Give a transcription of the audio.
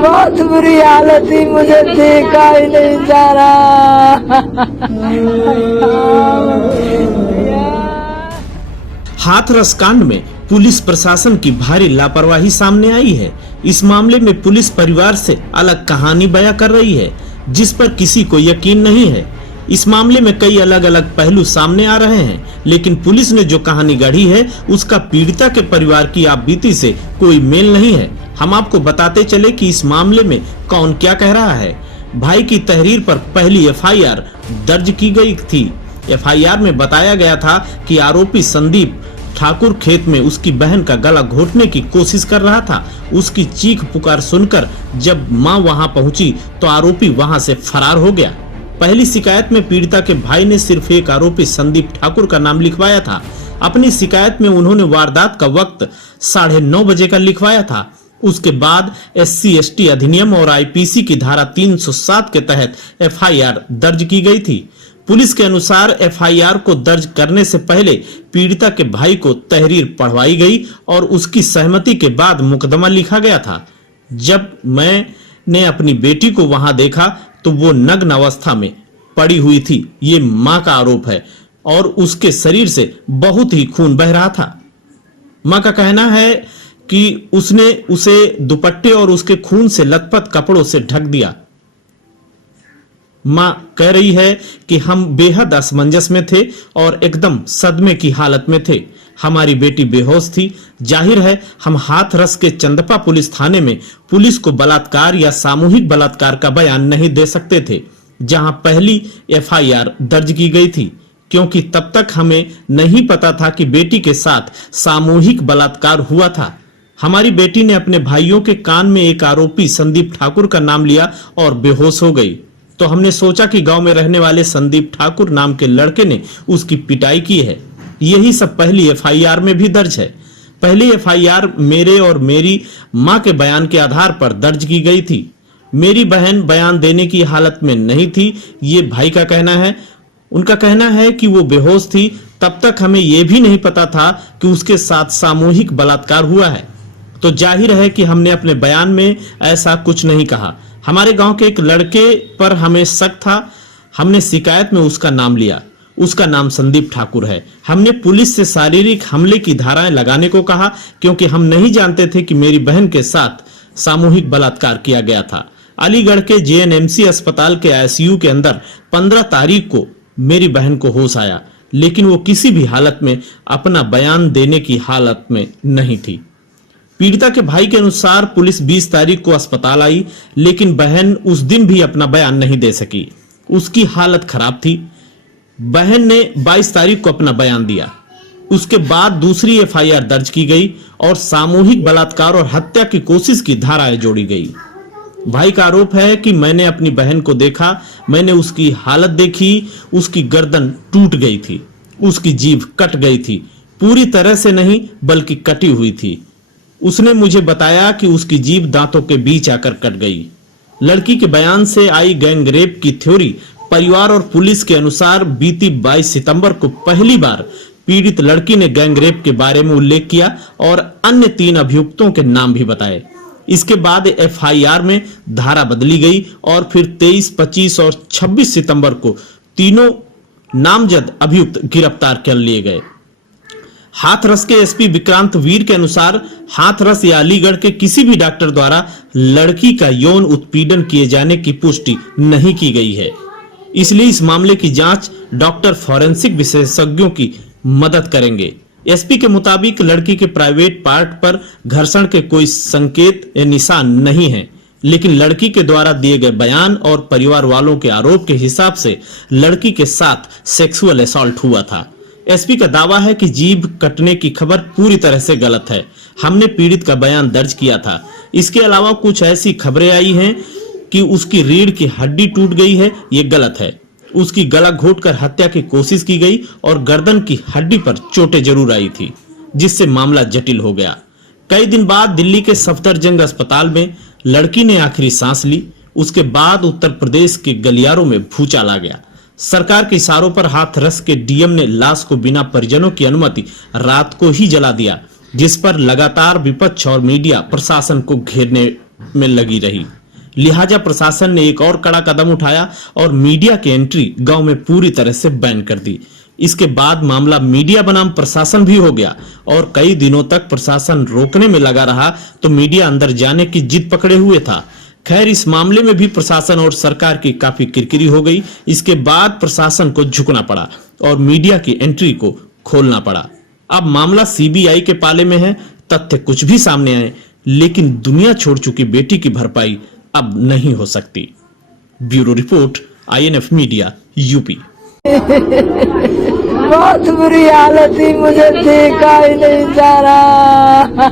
बहुत बुरी हालत थी, मुझे देखा ही नहीं जा रहा। हाथरस कांड में पुलिस प्रशासन की भारी लापरवाही सामने आई है। इस मामले में पुलिस परिवार से अलग कहानी बयां कर रही है, जिस पर किसी को यकीन नहीं है। इस मामले में कई अलग अलग पहलू सामने आ रहे हैं, लेकिन पुलिस ने जो कहानी गढ़ी है उसका पीड़िता के परिवार की आपबीती से कोई मेल नहीं है। हम आपको बताते चले कि इस मामले में कौन क्या कह रहा है। भाई की तहरीर पर पहली एफआईआर दर्ज की गई थी। एफआईआर में बताया गया था कि आरोपी संदीप ठाकुर खेत में उसकी बहन का गला घोटने की कोशिश कर रहा था। उसकी चीख पुकार सुनकर जब मां वहां पहुंची तो आरोपी वहां से फरार हो गया। पहली शिकायत में पीड़िता के भाई ने सिर्फ एक आरोपी संदीप ठाकुर का नाम लिखवाया था। अपनी शिकायत में उन्होंने वारदात का वक्त 9:30 बजे का लिखवाया था। उसके बाद SC/ST अधिनियम और IPC की धारा 307 के तहत एफआईआर दर्ज की गई थी। पुलिस के अनुसार एफआईआर को दर्ज करने से पहले पीड़िता के भाई को तहरीर पढ़वाई गई और उसकी सहमति के बाद मुकदमा लिखा गया था। जब मैंने अपनी बेटी को वहां देखा तो वो नग्न अवस्था में पड़ी हुई थी। ये मां का आरोप है और उसके शरीर से बहुत ही खून बह रहा था। मां का कहना है कि उसने उसे दुपट्टे और उसके खून से लथपथ कपड़ों से ढक दिया। मां कह रही है कि हम बेहद असमंजस में थे और एकदम सदमे की हालत में थे। हमारी बेटी बेहोश थी। जाहिर है हम हाथरस के चंदपा पुलिस थाने में पुलिस को बलात्कार या सामूहिक बलात्कार का बयान नहीं दे सकते थे, जहां पहली एफआईआर दर्ज की गई थी, क्योंकि तब तक हमें नहीं पता था कि बेटी के साथ सामूहिक बलात्कार हुआ था। हमारी बेटी ने अपने भाइयों के कान में एक आरोपी संदीप ठाकुर का नाम लिया और बेहोश हो गई। तो हमने सोचा कि गांव में रहने वाले संदीप ठाकुर नाम के लड़के ने उसकी पिटाई की है। यही सब पहली एफआईआर में भी दर्ज है। पहली एफआईआर मेरे और मेरी मां के बयान के आधार पर दर्ज की गई थी। मेरी बहन बयान देने की हालत में नहीं थी, ये भाई का कहना है। उनका कहना है कि वो बेहोश थी। तब तक हमें यह भी नहीं पता था कि उसके साथ सामूहिक बलात्कार हुआ है। तो जाहिर है कि हमने अपने बयान में ऐसा कुछ नहीं कहा। हमारे गांव के एक लड़के पर हमें शक था। हमने शिकायत में उसका नाम लिया। उसका नाम संदीप ठाकुर है। हमने पुलिस से शारीरिक हमले की धाराएं लगाने को कहा, क्योंकि हम नहीं जानते थे कि मेरी बहन के साथ सामूहिक बलात्कार किया गया था। अलीगढ़ के JNMC अस्पताल के ICU के अंदर 15 तारीख को मेरी बहन को होश आया, लेकिन वो किसी भी हालत में अपना बयान देने की हालत में नहीं थी। पीड़िता के भाई के अनुसार पुलिस 20 तारीख को अस्पताल आई, लेकिन बहन उस दिन भी अपना बयान नहीं दे सकी। उसकी हालत खराब थी। बहन ने 22 तारीख को अपना बयान दिया। उसके बाद दूसरी एफआईआर दर्ज की गई और सामूहिक बलात्कार और हत्या की कोशिश की धाराएं जोड़ी गई। भाई का आरोप है कि मैंने अपनी बहन को देखा, मैंने उसकी हालत देखी। उसकी गर्दन टूट गई थी, उसकी जीभ कट गई थी, पूरी तरह से नहीं बल्कि कटी हुई थी। उसने मुझे बताया कि उसकी जीभ दांतों के बीच आकर कट गई। लड़की के बयान से आई गैंग रेप की थ्योरी परिवार और पुलिस के अनुसार बीती 22 सितंबर को पहली बार पीड़ित लड़की ने गैंग रेप के बारे में उल्लेख किया और अन्य 3 अभियुक्तों के नाम भी बताए। इसके बाद एफआईआर में धारा बदली गई और फिर 23, 25 और 26 सितंबर को तीनों नामजद अभियुक्त गिरफ्तार कर लिए गए। हाथरस के SP विक्रांत वीर के अनुसार हाथरस या अलीगढ़ के किसी भी डॉक्टर द्वारा लड़की का यौन उत्पीड़न किए जाने की पुष्टि नहीं की गई है। इसलिए इस मामले की जांच डॉक्टर फॉरेंसिक विशेषज्ञों की मदद करेंगे। SP के मुताबिक लड़की के प्राइवेट पार्ट पर घर्षण के कोई संकेत या निशान नहीं है, लेकिन लड़की के द्वारा दिए गए बयान और परिवार वालों के आरोप के हिसाब से लड़की के साथ सेक्सुअल असॉल्ट हुआ था। SP का दावा है कि जीभ कटने की खबर पूरी तरह से गलत है। हमने पीड़ित का बयान दर्ज किया था। इसके अलावा कुछ ऐसी खबरें आई हैं कि उसकी रीढ़ की हड्डी टूट गई है, ये गलत है। उसकी गला घोटकर हत्या की कोशिश की गई और गर्दन की हड्डी पर चोटें जरूर आई थी, जिससे मामला जटिल हो गया। कई दिन बाद दिल्ली के सफदरजंग अस्पताल में लड़की ने आखिरी सांस ली। उसके बाद उत्तर प्रदेश के गलियारों में भूचाल आ गया। सरकार के इशारों पर हाथरस के DM ने लाश को बिना परिजनों की अनुमति रात को ही जला दिया। जिस पर लगातार विपक्ष और मीडिया प्रशासन को घेरने में लगी रही। लिहाजा प्रशासन ने एक और कड़ा कदम उठाया और मीडिया की एंट्री गांव में पूरी तरह से बैन कर दी। इसके बाद मामला मीडिया बनाम प्रशासन भी हो गया और कई दिनों तक प्रशासन रोकने में लगा रहा तो मीडिया अंदर जाने की जिद पकड़े हुए था। खैर, इस मामले में भी प्रशासन और सरकार की काफी किरकिरी हो गई। इसके बाद प्रशासन को झुकना पड़ा और मीडिया की एंट्री को खोलना पड़ा। अब मामला सीबीआई के पाले में है। तथ्य कुछ भी सामने आए, लेकिन दुनिया छोड़ चुकी बेटी की भरपाई अब नहीं हो सकती। Bureau report, INF media, UP. बहुत बुरी हालत थी, मुझे देखा ही नहीं जा रहा।